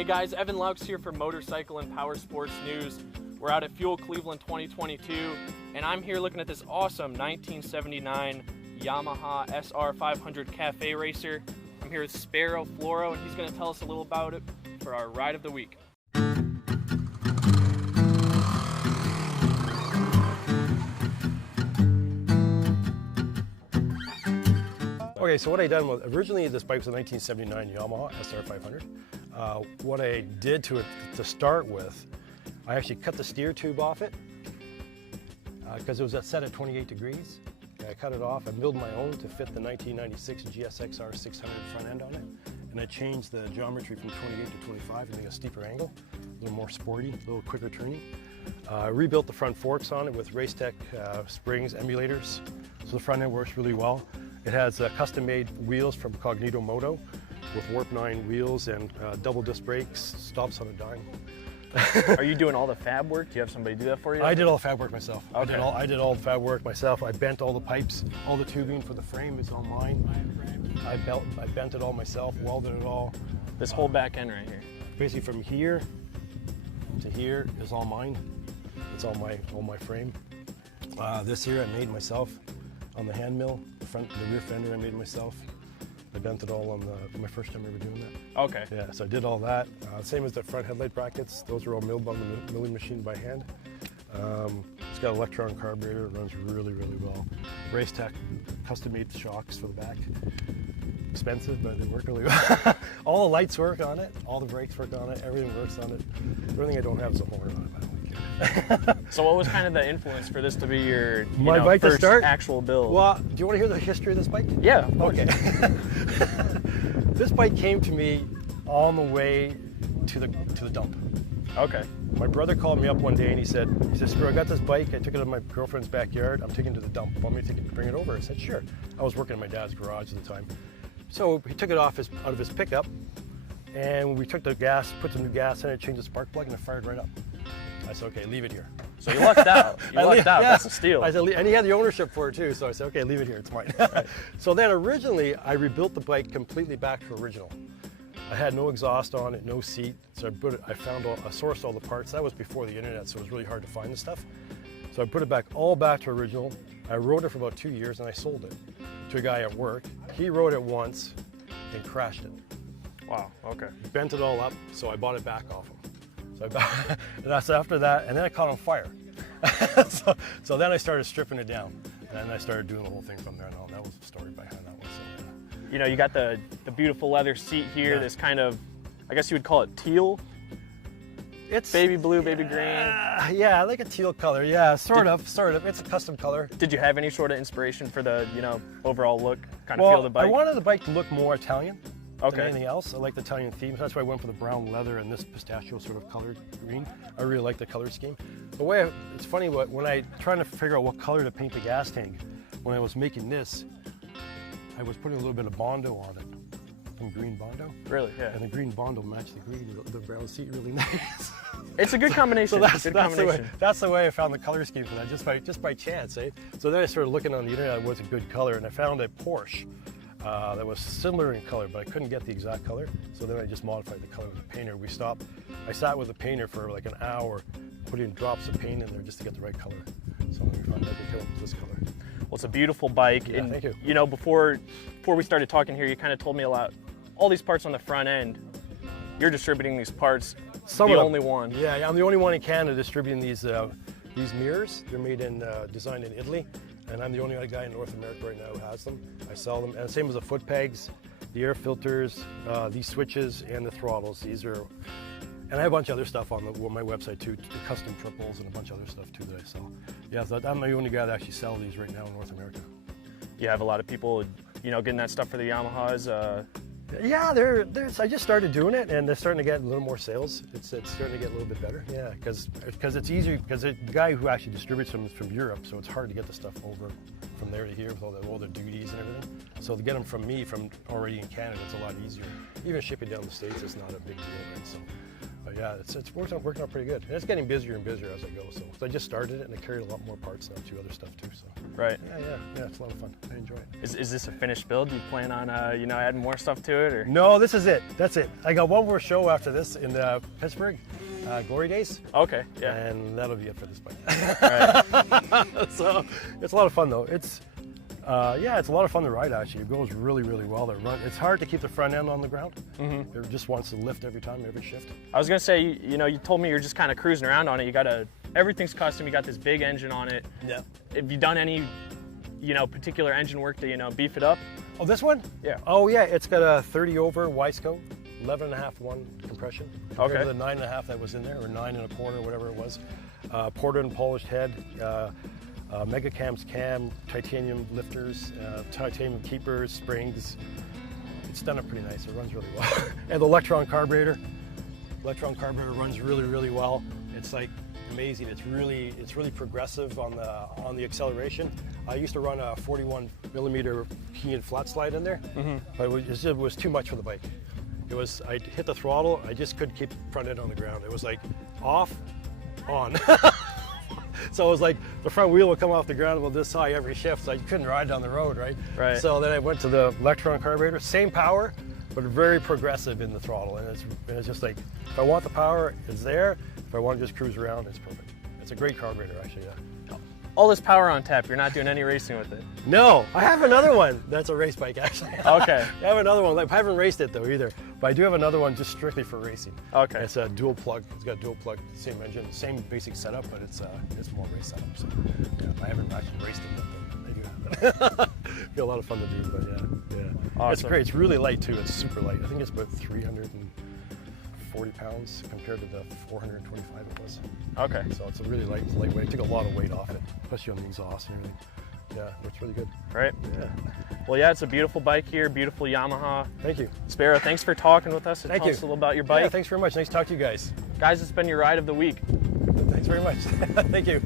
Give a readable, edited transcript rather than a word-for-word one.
Hey guys, Evan Laux here for Motorcycle and Powersports News. We're out at Fuel Cleveland 2022, and I'm here looking at this awesome 1979 Yamaha SR500 Cafe Racer. I'm here with Spero, Floro, and he's going to tell us a little about it for our ride of the week. Okay, so what I done was, originally this bike was a 1979 Yamaha SR500. What I did to it to start with, I actually cut the steer tube off it because it was set at 28 degrees. I cut it off. I milled my own to fit the 1996 GSXR 600 front end on it, and I changed the geometry from 28 to 25 to make a steeper angle, a little more sporty, a little quicker turning. I rebuilt the front forks on it with Racetech springs, emulators, so the front end works really well. It has custom-made wheels from Moto with Warp 9 wheels and double disc brakes, stops on a dime. Are you doing all the fab work? Do you have somebody do that for you? I did all the fab work myself. Okay. I did all the fab work myself. I bent all the pipes, all the tubing for the frame is all mine. I bent it all myself, welded it all. This whole back end right here. Basically from here to here is all mine. It's all my frame. This here I made myself on the hand mill. The rear fender I made myself. I bent it all on my first time ever doing that. Okay. Yeah, so I did all that. Same as the front headlight brackets. Those are all milled on the milling machine by hand. It's got an electron carburetor. It runs really, really well. Racetech custom-made shocks for the back. Expensive, but they work really well. All the lights work on it. All the brakes work on it. Everything works on it. The only thing I don't have is a horn on it. I don't like it. So what was kind of the influence for this to be your bike first to start? actual build? Well, do you want to hear the history of this bike? Yeah. Okay. This bike came to me on the way to the dump. Okay. My brother called me up one day and he said, Spero, I got this bike. I took it to my girlfriend's backyard. I'm taking it to the dump. Want me to bring it over? I said, sure. I was working in my dad's garage at the time. So he took it out of his pickup, and we took the gas, put some new gas in it, changed the spark plug, and it fired right up. I said, okay, leave it here. So you lucked out. You lucked out. Yeah. That's a steal. I said, and he had the ownership for it too, so I said, okay, leave it here, it's mine. Right. So then originally, I rebuilt the bike completely back to original. I had no exhaust on it, no seat, so I sourced all the parts. That was before the internet, so it was really hard to find the stuff. So I put it all back to original. I rode it for about 2 years, and I sold it to a guy at work. He rode it once and crashed it. Wow, okay. Bent it all up, so I bought it back off him. And that's after that, and then it caught on fire. so then I started stripping it down, and then I started doing the whole thing from there on. That was the story behind that one. So, you know, you got the beautiful leather seat here, this kind of, I guess you would call it teal? It's baby blue, baby green. Yeah, like a teal color. Yeah, sort of. It's a custom color. Did you have any sort of inspiration for the, overall look, kind of feel of the bike? I wanted the bike to look more Italian than Okay. anything else. I like the Italian theme. That's why I went for the brown leather and this pistachio sort of colored green. I really like the color scheme. It's funny, when I trying to figure out what color to paint the gas tank, when I was making this, I was putting a little bit of Bondo on it. Some green Bondo. Really? Yeah. And the green Bondo matched the brown seat really nice. It's a good combination. So that's the way I found the color scheme for that, just by chance, eh? So then I started looking on the internet what's a good color, and I found a Porsche that was similar in color, but I couldn't get the exact color. So then I just modified the color with the painter. I sat with the painter for like an hour, putting drops of paint in there just to get the right color. So we finally came up with this color. Well, it's a beautiful bike. Yeah, and, thank you. You know, before we started talking here, you kind of told me all these parts on the front end. You're distributing these parts. The only one. Yeah, I'm the only one in Canada distributing these mirrors. They're designed in Italy, and I'm the only guy in North America right now who has them. I sell them, and same as the foot pegs, the air filters, these switches, and the throttles. And I have a bunch of other stuff on my website too, custom triples and a bunch of other stuff too that I sell. Yeah, so I'm the only guy that actually sells these right now in North America. You have a lot of people, getting that stuff for the Yamahas. Yeah, I just started doing it, and they're starting to get a little more sales. It's starting to get a little bit better. Yeah, because it's easier, because the guy who actually distributes them is from Europe, so it's hard to get the stuff over from there to here with all the duties and everything. So to get them from me, from already in Canada, it's a lot easier. Even shipping down the States is not a big deal, right? So But yeah, it's working out pretty good. And it's getting busier and busier as I go. So I just started it, and I carried a lot more parts now too, other stuff too. So right. Yeah, it's a lot of fun. I enjoy it. Is this a finished build? Do you plan on adding more stuff to it, or? No, this is it. That's it. I got one more show after this in Pittsburgh, Glory Days. Okay. Yeah. And that'll be it for this bike. Right. So it's a lot of fun though. It's it's a lot of fun to ride actually. It goes really, really well. It's hard to keep the front end on the ground. Mm-hmm. It just wants to lift every time, every shift. I was gonna say, you told me you're just kind of cruising around on it. Everything's custom. You got this big engine on it. Yeah. Have you done any, particular engine work to, beef it up? Oh, this one? Yeah. Oh yeah, it's got a 30 over Wiseco, 11.5 compression. Okay. To the 9.5 that was in there, or 9.25, whatever it was. Ported and polished head. Mega Cam's cam, titanium lifters, titanium keepers, springs. It's done it pretty nice. It runs really well. And the Electron carburetor runs really, really well. It's like amazing. It's really progressive on the acceleration. I used to run a 41 millimeter Kean flat slide in there, but it was too much for the bike. I hit the throttle, I just couldn't keep the front end on the ground. It was like off, on. So it was like the front wheel would come off the ground about this high every shift, so I couldn't ride down the road, right? Right. So then I went to the Electron carburetor, same power, but very progressive in the throttle. And it's just like, if I want the power, it's there. If I want to just cruise around, it's perfect. It's a great carburetor, actually, yeah. All this power on tap, you're not doing any racing with it? No, I have another one. That's a race bike, actually. Okay. I have another one. I haven't raced it, though, either. But I do have another one just strictly for racing. Okay. It's a dual plug. It's got dual plug, same engine, same basic setup, but it's more race setup. So yeah, I haven't actually raced it, but I do have it. Be a lot of fun to do, but yeah. Awesome. It's great. It's really light, too. It's super light. I think it's about 340 pounds compared to the 425 it was. Okay. So it's a really lightweight. It took a lot of weight off it, especially on the exhaust and everything. Yeah, it's really good. Right. Yeah. Well, yeah, it's a beautiful bike here, beautiful Yamaha. Thank you. Spero, thanks for talking with us and Thank telling you. us a little about your bike. Yeah, thanks very much. Nice to talk to you guys. Guys, it's been your ride of the week. Thanks very much. Thank you.